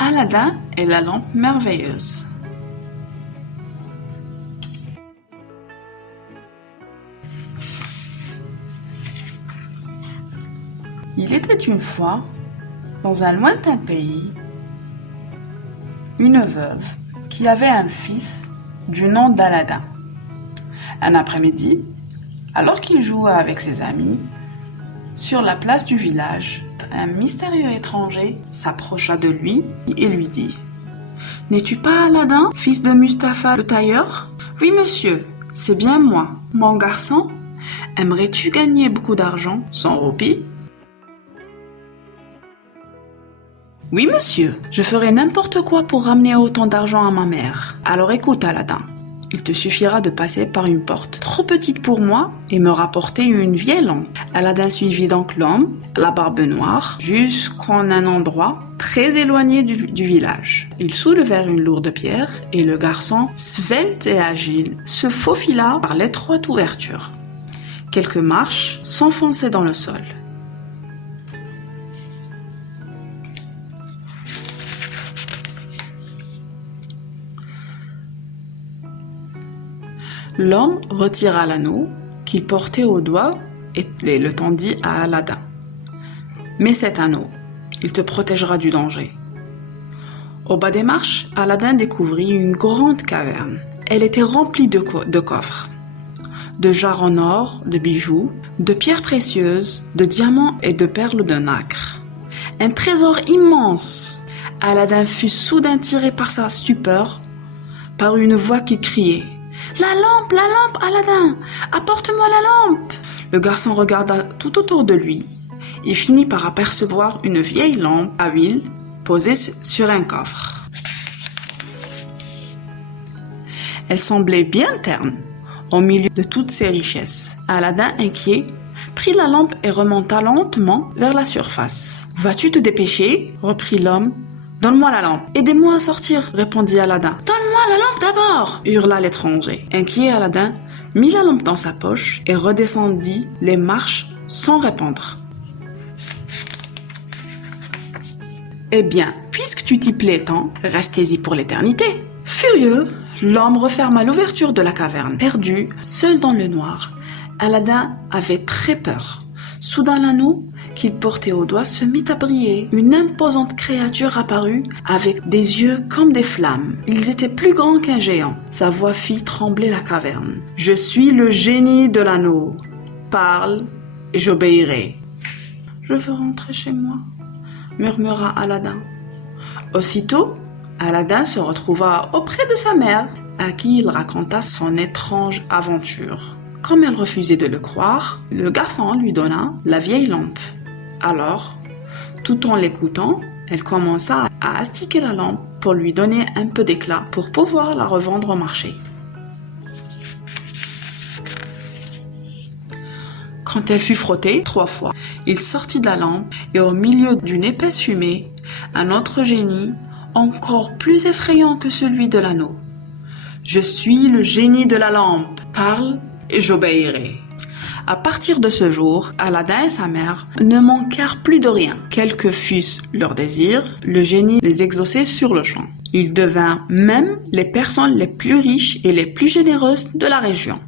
Aladdin et la lampe merveilleuse. Il était une fois, dans un lointain pays, une veuve qui avait un fils du nom d'Aladin. Un après-midi, alors qu'il jouait avec ses amis, sur la place du village, un mystérieux étranger s'approcha de lui et lui dit « N'es-tu pas Aladin, fils de Mustapha le tailleur ?»« Oui, monsieur, c'est bien moi. Mon garçon, aimerais-tu gagner beaucoup d'argent sans roupies ?»« Oui, monsieur, je ferai n'importe quoi pour ramener autant d'argent à ma mère. Alors écoute, Aladin. Il te suffira de passer par une porte trop petite pour moi et me rapporter une vieille lampe. » Aladin suivit donc l'homme, la barbe noire, jusqu'à un endroit très éloigné du village. Ils soulevèrent une lourde pierre et le garçon, svelte et agile, se faufila par l'étroite ouverture. Quelques marches s'enfonçaient dans le sol. L'homme retira l'anneau qu'il portait au doigt et le tendit à Aladin. « Mets cet anneau, il te protégera du danger. » Au bas des marches, Aladin découvrit une grande caverne. Elle était remplie de coffres, de jarres en or, de bijoux, de pierres précieuses, de diamants et de perles de nacre. Un trésor immense. Aladin fut soudain tiré par sa stupeur, par une voix qui criait « La lampe, Aladin, apporte-moi la lampe !» Le garçon regarda tout autour de lui et finit par apercevoir une vieille lampe à huile posée sur un coffre. Elle semblait bien terne au milieu de toutes ces richesses. Aladin, inquiet, prit la lampe et remonta lentement vers la surface. « Vas-tu te dépêcher ?» reprit l'homme. « Donne-moi la lampe. »« Aidez-moi à sortir, répondit Aladin. »« Donne-moi la lampe d'abord, hurla l'étranger. Inquiet, Aladin mit la lampe dans sa poche et redescendit les marches sans répondre. « Eh bien, puisque tu t'y plais tant, restez-y pour l'éternité. » Furieux, l'homme referma l'ouverture de la caverne. Perdu, seul dans le noir, Aladin avait très peur. Soudain, l'anneau qu'il portait au doigt se mit à briller. Une imposante créature apparut avec des yeux comme des flammes. Ils étaient plus grands qu'un géant. Sa voix fit trembler la caverne. « Je suis le génie de l'anneau. Parle et j'obéirai. »« Je veux rentrer chez moi, » murmura Aladin. Aussitôt, Aladin se retrouva auprès de sa mère, à qui il raconta son étrange aventure. Comme elle refusait de le croire, le garçon lui donna la vieille lampe. Alors, tout en l'écoutant, elle commença à astiquer la lampe pour lui donner un peu d'éclat pour pouvoir la revendre au marché. Quand elle fut frottée 3 fois, il sortit de la lampe et au milieu d'une épaisse fumée, un autre génie, encore plus effrayant que celui de l'anneau. « Je suis le génie de la lampe. Parle et j'obéirai. » À partir de ce jour, Aladin et sa mère ne manquèrent plus de rien. Quels que fussent leurs désirs, le génie les exauçait sur le champ. Ils devinrent même les personnes les plus riches et les plus généreuses de la région.